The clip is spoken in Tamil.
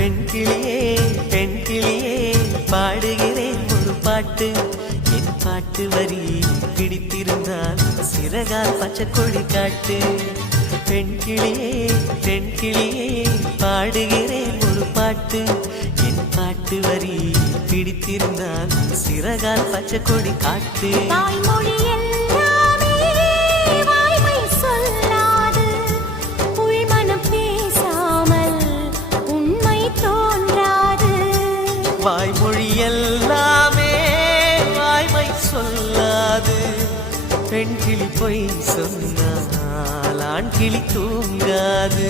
பெண் கிளியே பெண் கிளியே பாடுகிறேன் ஒரு பாட்டு என் பாட்டு வரி பிடித்திருந்தால் சிறகால் பச்சை கொடி காட்டு பெண் கிளியே பாடுகிறேன் ஒரு பாட்டு என் பாட்டு வரி பிடித்திருந்தால் சிறகால் பச்சை கொடி காட்டு வாய்மொழி எல்லாமே வாய்மை சொல்லாது பெண் கிளி பொய் சொன்னால் ஆண் கிளி தூங்காது